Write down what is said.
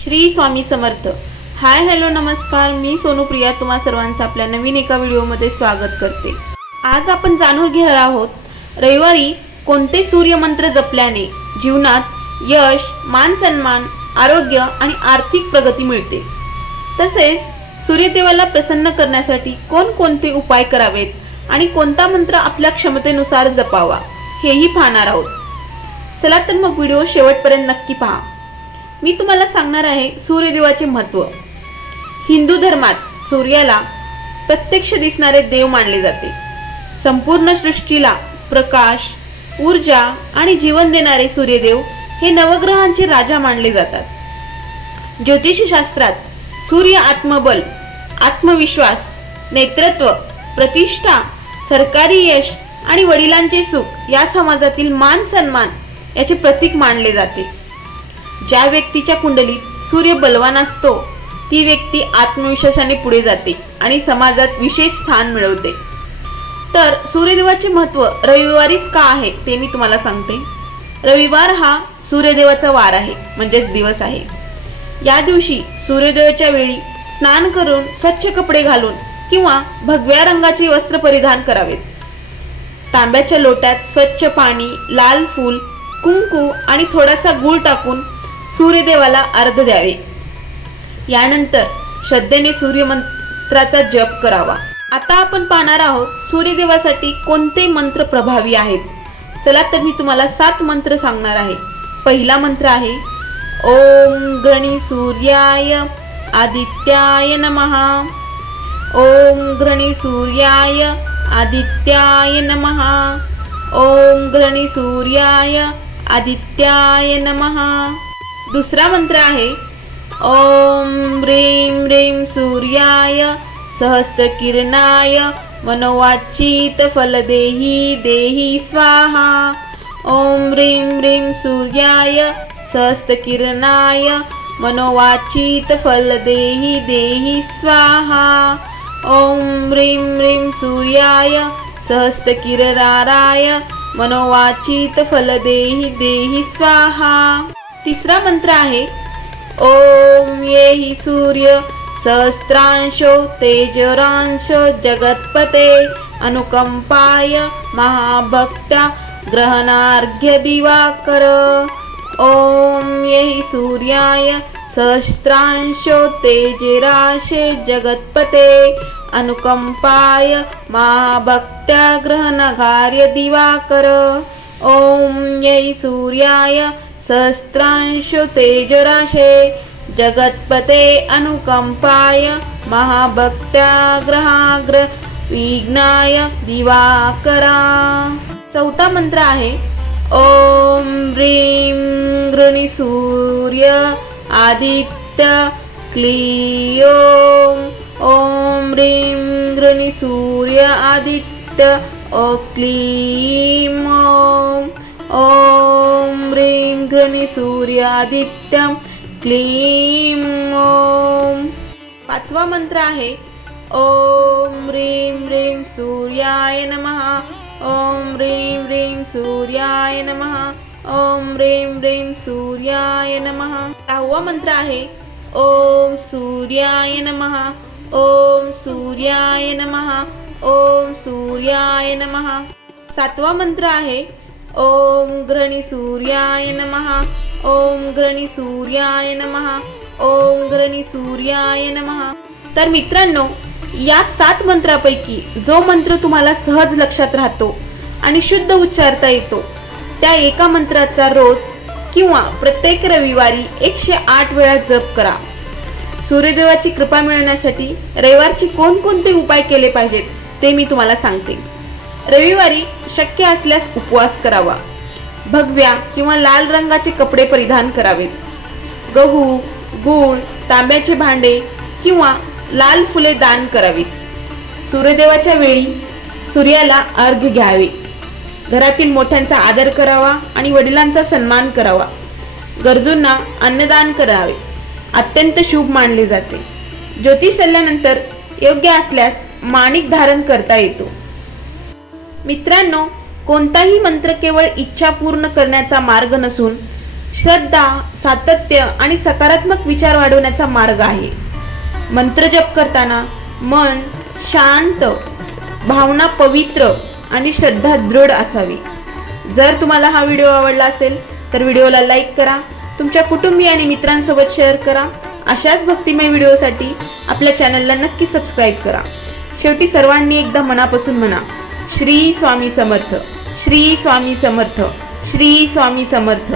Shri Swami Samarth. Hi hello नमस्कार, मी सोनूप्रिया तुम्हा सर्वांचं आपल्या नवीन एका व्हिडिओमध्ये स्वागत करते. आज आपण जाणून घेणार आहोत रविवारी कोणते सूर्यमंत्र जपल्याने जीवनात यश, मान सन्मान, आरोग्य आणि आर्थिक प्रगती मिळते. तसेच सूर्यदेवाला प्रसन्न करण्यासाठी कोणकोणते उपाय करावेत आणि कोणता मंत्र आपल्या क्षमतेनुसार जपावा हेही पाहणार आहोत. चला तर मग व्हिडिओ शेवटपर्यंत नक्की पहा. मी तुम्हाला सांगणार आहे सूर्यदेवाचे महत्त्व. हिंदू धर्मात सूर्याला प्रत्यक्ष दिसणारे देव मानले जाते. संपूर्ण सृष्टीला प्रकाश, ऊर्जा आणि जीवन देणारे सूर्यदेव हे नवग्रहांचे राजा मानले जातात. ज्योतिषशास्त्रात सूर्य आत्मबल, आत्मविश्वास, नेतृत्व, प्रतिष्ठा, सरकारी यश आणि वडिलांचे सुख या समाजातील मान सन्मान याचे प्रतीक मानले जाते. ज्या व्यक्तीच्या कुंडलीत सूर्य बलवान असतो ती व्यक्ती आत्मविश्वासाने पुढे जाते आणि समाजात विशेष स्थान मिळवते. तर सूर्यदेवाचे महत्त्व रविवारीच का आहे ते मी तुम्हाला सांगते. रविवार हा सूर्यदेवाचा वार आहे, म्हणजेच दिवस आहे. या दिवशी सूर्योदयाच्या वेळी स्नान करून स्वच्छ कपडे घालून किंवा भगव्या रंगाचे वस्त्र परिधान करावेत. तांब्याच्या लोट्यात स्वच्छ पाणी, लाल फूल, कुंकू आणि थोडासा गूळ टाकून सूर्यदेवाला अर्घ्य द्यावे. यानंतर श्रद्धेने सूर्यमंत्राचा जप करावा. आता आपण पाहणार आहोत सूर्यदेवासाठी कोणते मंत्र प्रभावी आहेत. चला तर मी तुम्हाला 7 मंत्र सांगणार आहे. पहिला मंत्र आहे ओम गणी सूर्याय आदित्याय नमः. ओम गणी सूर्याय आदित्याय नमः. ओम गणी सूर्याय आदित्याय नमः. दुसरा मंत्र आहे ओम ह्रीं ह्रीं सूर्याय सहस्त्रकिरणाय मनोवाचित फलदेहि देहि स्वाहा. ओम ह्रीं ह्रीं सूर्याय सहस्त्रकिरणाय मनोवाचित फलदेहि देहि स्वाहा. ओम ह्रीं ह्रीं सूर्याय सहस्त्रकिरणाय मनोवाचित फलदेहि देहि स्वाहा. तिसरा मंत्र आहे ओम येहि सूर्य सहस्त्रांशो तेजरांशो जगत्पते अनुकंपाय महाभक्त्या ग्रहणार्घ्य दिवाकर. ओम येहि सूर्याय सहस्त्रांशो तेजराशे जगत्पते अनुकंपाय महाभक्त्या ग्रहणार्घ्य दिवाकर. ओम येहि सूर्याय सहस्त्रांशो तेजराशे जगत्पते अनुकंपाय महाभक्त्या ग्रहाग्र विघ्नाय दिवाकरा. चौथा मंत्र आहे ओम ह्रीं गृणी सूर्य आदित्य क्लीं. ओम ह्रीं गृणी सूर्य आदित्य क्लीं. ओम ह्रीं गृणी सूर्य आदित्य क्लीं. पाचवा मंत्र आहे ओम ह्रीं ह्रीं सूर्याय नमः. ओम ह्रीं ह्रीं सूर्याय नमः. ओम ह्रीं ह्रीं सूर्याय नमः. सहावा मंत्र आहे ओम सूर्याय नमः. ओम सूर्याय नमः. ओम सूर्याय नमः. सातवा मंत्र आहे ओम गृणी सूर्याय नमः. ओम गृणी सूर्याय नमः. ओम गृणी सूर्याय नमः. तर मित्रांनो, या 7 मंत्रापैकी जो मंत्र तुम्हाला सहज लक्षात राहतो आणि शुद्ध उच्चारता येतो त्या एका मंत्राचा रोज किंवा प्रत्येक रविवारी 108 वेळा जप करा. सूर्यदेवाची कृपा मिळवण्यासाठी रविवारची कोणकोणते उपाय केले पाहिजेत ते मी तुम्हाला सांगते. रविवारी शक्य असल्यास उपवास करावा. भगव्या किंवा लाल रंगाचे कपडे परिधान करावेत. गहू, गूळ, तांब्याचे भांडे किंवा लाल फुले दान करावीत. सूर्यदेवाच्या वेळी सूर्याला अर्घ्य घ्यावे. घरातील मोठ्यांचा आदर करावा आणि वडिलांचा सन्मान करावा. गरजूंना अन्नदान करावे. अत्यंत शुभ मानले जाते. ज्योतिष सल्ल्यानंतर योग्य असल्यास माणिक धारण करता येतो. मित्रांनो, कोणताही मंत्र केवळ इच्छा पूर्ण करण्याचा मार्ग नसून श्रद्धा, सातत्य आणि सकारात्मक विचार वाढवण्याचा मार्ग आहे. मंत्र जप करताना मन शांत, भावना पवित्र आणि श्रद्धा दृढ असावी. जर तुम्हाला हा व्हिडिओ आवडला असेल तर व्हिडिओला लाईक करा, तुमच्या कुटुंबीय आणि मित्रांसोबत शेअर करा. अशाच भक्तिमय व्हिडिओसाठी आपल्या चॅनलला नक्की सबस्क्राईब करा. शेवटी सर्वांनी एकदा मनापासून म्हणा, श्री स्वामी समर्थ, श्री स्वामी समर्थ, श्री स्वामी समर्थ.